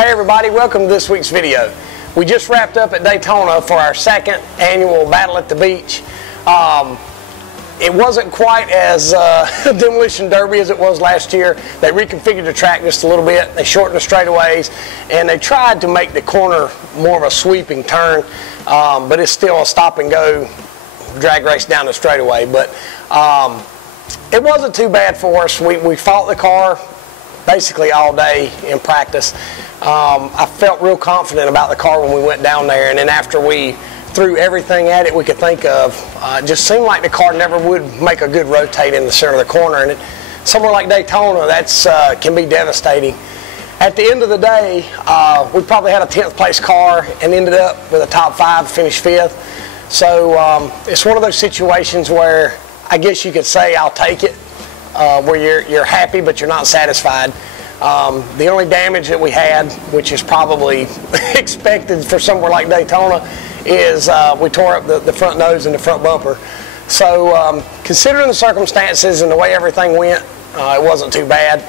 Hey everybody, welcome to this week's video. We just wrapped up at Daytona for our second annual Battle at the Beach. It wasn't quite as demolition derby as it was last year. They reconfigured the track just a little bit. They shortened the straightaways, and they tried to make the corner more of a sweeping turn, but it's still a stop and go drag race down the straightaway. But it wasn't too bad for us. We fought the car basically all day in practice. I felt real confident about the car when we went down there, and then after we threw everything at it we could think of, it just seemed like the car never would make a good rotate in the center of the corner, and somewhere like Daytona, that's can be devastating. At the end of the day, we probably had a 10th place car and ended up with a top 5, finished 5th. So it's one of those situations where I guess you could say I'll take it, where you're happy but you're not satisfied. The only damage that we had, which is probably expected for somewhere like Daytona, is we tore up the front nose and the front bumper. So considering the circumstances and the way everything went, it wasn't too bad.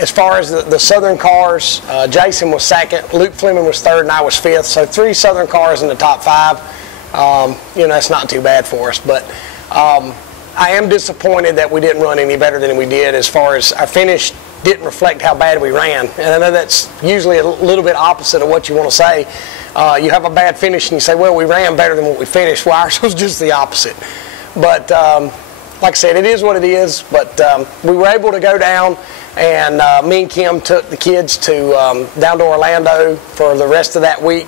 As far as the Southern cars, Jason was 2nd, Luke Fleming was 3rd, and I was 5th. So 3 Southern cars in the top 5. You know, that's not too bad for us. But I am disappointed that we didn't run any better than we did. As far as our finish didn't reflect how bad we ran. And I know that's usually a little bit opposite of what you want to say. You have a bad finish and you say, well, we ran better than what we finished. Well, ours was just the opposite. But like I said, it is what it is. But we were able to go down, and me and Kim took the kids to down to Orlando for the rest of that week.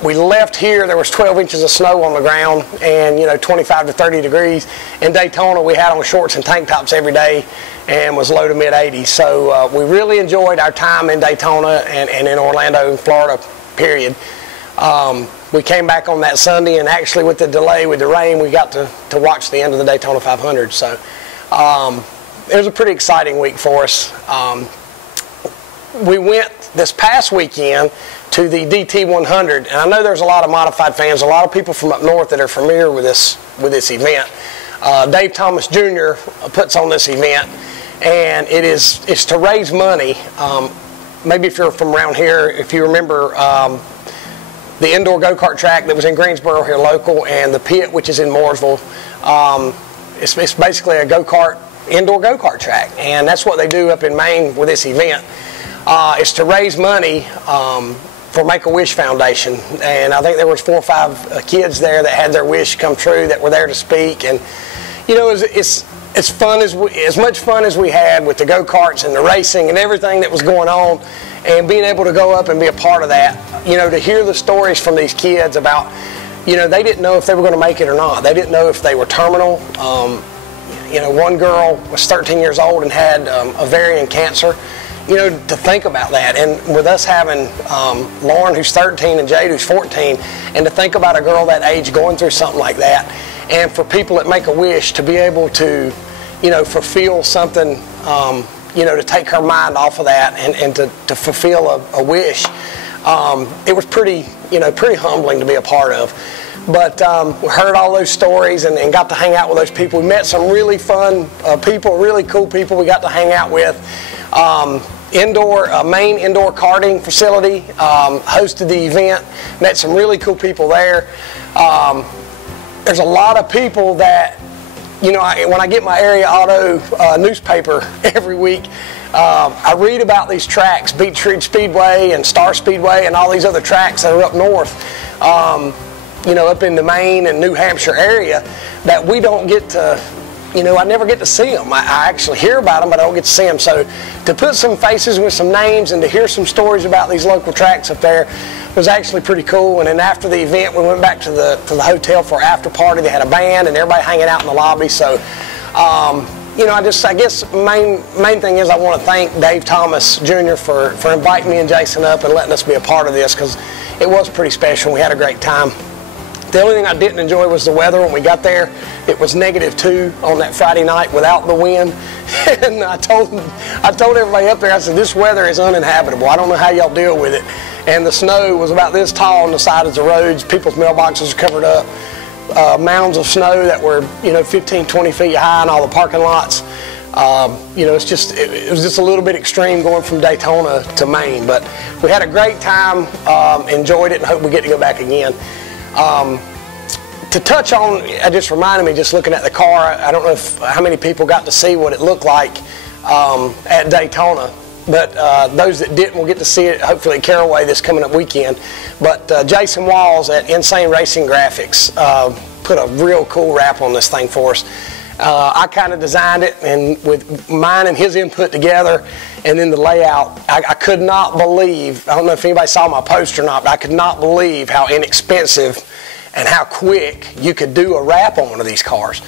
We left here, there was 12 inches of snow on the ground and 25 to 30 degrees. In Daytona we had on shorts and tank tops every day and was low to mid 80s. So we really enjoyed our time in Daytona and in Orlando, Florida, period. We came back on that Sunday, and actually with the delay with the rain we got to watch the end of the Daytona 500. So it was a pretty exciting week for us. We went this past weekend to the DT 100, and I know there's a lot of modified fans, a lot of people from up north that are familiar with this event. Dave Thomas Jr. puts on this event, and it's to raise money. Maybe if you're from around here, if you remember the indoor go-kart track that was in Greensboro here local, and the pit, which is in Mooresville, it's basically a indoor go-kart track, and that's what they do up in Maine with this event. It's to raise money for Make-A-Wish Foundation, and I think there was 4 or 5 kids there that had their wish come true that were there to speak. And it's fun, as much fun as we had with the go-karts and the racing and everything that was going on, and being able to go up and be a part of that, to hear the stories from these kids about, they didn't know if they were going to make it or not. They didn't know if they were terminal. One girl was 13 years old and had ovarian cancer. To think about that, and with us having Lauren, who's 13, and Jade, who's 14, and to think about a girl that age going through something like that, and for people that make a wish to be able to, fulfill something, to take her mind off of that and to fulfill a wish, it was pretty humbling to be a part of. But we heard all those stories and got to hang out with those people. We met some really fun people, really cool people we got to hang out with. Main indoor karting facility hosted the event. Met some really cool people there. There's a lot of people that, when I get my area auto newspaper every week, I read about these tracks, Beach Ridge Speedway and Star Speedway and all these other tracks that are up north, up in the Maine and New Hampshire area that we don't get to, I never get to see them. I actually hear about them, but I don't get to see them. So to put some faces with some names and to hear some stories about these local tracks up there was actually pretty cool. And then after the event, we went back to the hotel for an after party. They had a band and everybody hanging out in the lobby. So, I guess main thing is I want to thank Dave Thomas Jr. for inviting me and Jason up and letting us be a part of this, because it was pretty special. We had a great time. The only thing I didn't enjoy was the weather. When we got there, it was -2 on that Friday night without the wind. And I told everybody up there, I said, this weather is uninhabitable. I don't know how y'all deal with it. And the snow was about this tall on the sides of the roads. People's mailboxes were covered up. Mounds of snow that were 15, 20 feet high in all the parking lots. You know, it was just a little bit extreme going from Daytona to Maine, but we had a great time, enjoyed it, and hope we get to go back again. To touch on, it just reminded me, just looking at the car, I don't know how many people got to see what it looked like at Daytona, but those that didn't will get to see it hopefully at Caraway this coming up weekend. But Jason Walls at Insane Racing Graphics put a real cool wrap on this thing for us. I kind of designed it, and with mine and his input together, and then the layout, I could not believe, I don't know if anybody saw my post or not, but I could not believe how inexpensive and how quick you could do a wrap on one of these cars.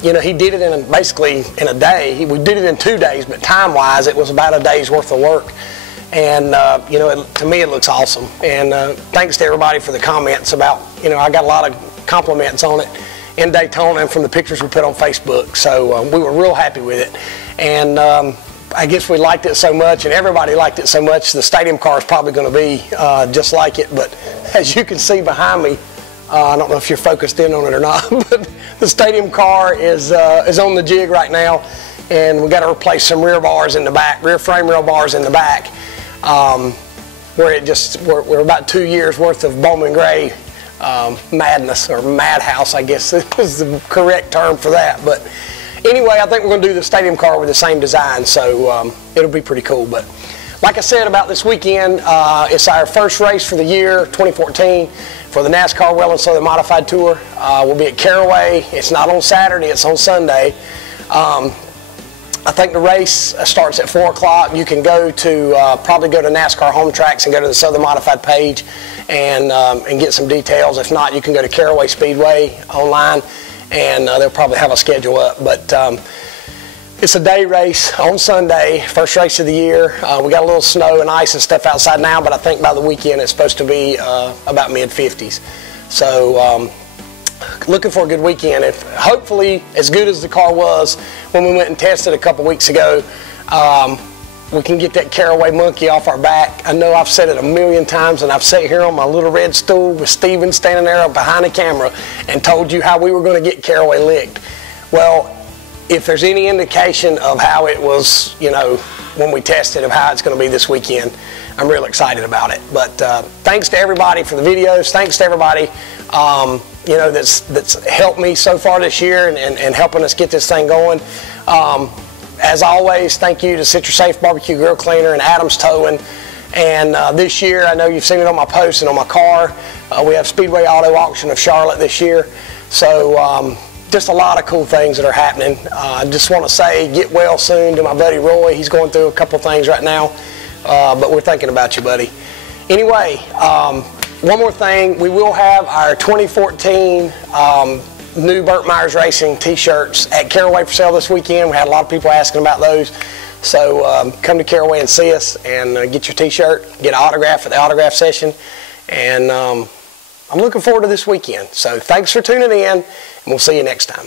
You know, he did it basically in a day. We did it in 2 days, but time-wise, it was about a day's worth of work. And, you know, to me, it looks awesome. And thanks to everybody for the comments about, you know, I got a lot of compliments on it in Daytona and from the pictures we put on Facebook. So we were real happy with it. And I guess we liked it so much, and everybody liked it so much, the stadium car is probably going to be just like it. But as you can see behind me, I don't know if you're focused in on it or not, but the stadium car is on the jig right now, and we got to replace some rear bars in the back, rear frame rail bars in the back, where we're about 2 years worth of Bowman Gray madness, or madhouse, I guess is the correct term for that. But anyway, I think we're going to do the stadium car with the same design, so it'll be pretty cool. But like I said about this weekend, it's our first race for the year 2014 for the NASCAR Whelen Southern Modified Tour. We'll be at Caraway. It's not on Saturday, it's on Sunday. I think the race starts at 4 o'clock. You can go to, probably go to NASCAR Home Tracks and go to the Southern Modified page and get some details. If not, you can go to Caraway Speedway online, and they'll probably have a schedule up. But it's a day race on Sunday, first race of the year. We got a little snow and ice and stuff outside now, but I think by the weekend it's supposed to be about mid-50s. So looking for a good weekend. Hopefully as good as the car was when we went and tested a couple weeks ago, we can get that Caraway monkey off our back. I know I've said it a million times, and I've sat here on my little red stool with Steven standing there behind the camera and told you how we were going to get Caraway licked. Well, if there's any indication of how it was, you know, when we tested, of how it's going to be this weekend, I'm real excited about it. But thanks to everybody for the videos. Thanks to everybody, you know, that's helped me so far this year and helping us get this thing going. As always, thank you to Citrus Safe Barbecue Grill Cleaner and Adams Towing. And this year, I know you've seen it on my post and on my car, we have Speedway Auto Auction of Charlotte this year. So just a lot of cool things that are happening. I just want to say get well soon to my buddy Roy. He's going through a couple things right now, but we're thinking about you, buddy. Anyway, one more thing. We will have our 2014 new Burt Myers Racing t-shirts at Caraway for sale this weekend. We had a lot of people asking about those. So come to Caraway and see us and get your t-shirt, get an autograph at the autograph session. And I'm looking forward to this weekend. So thanks for tuning in, and we'll see you next time.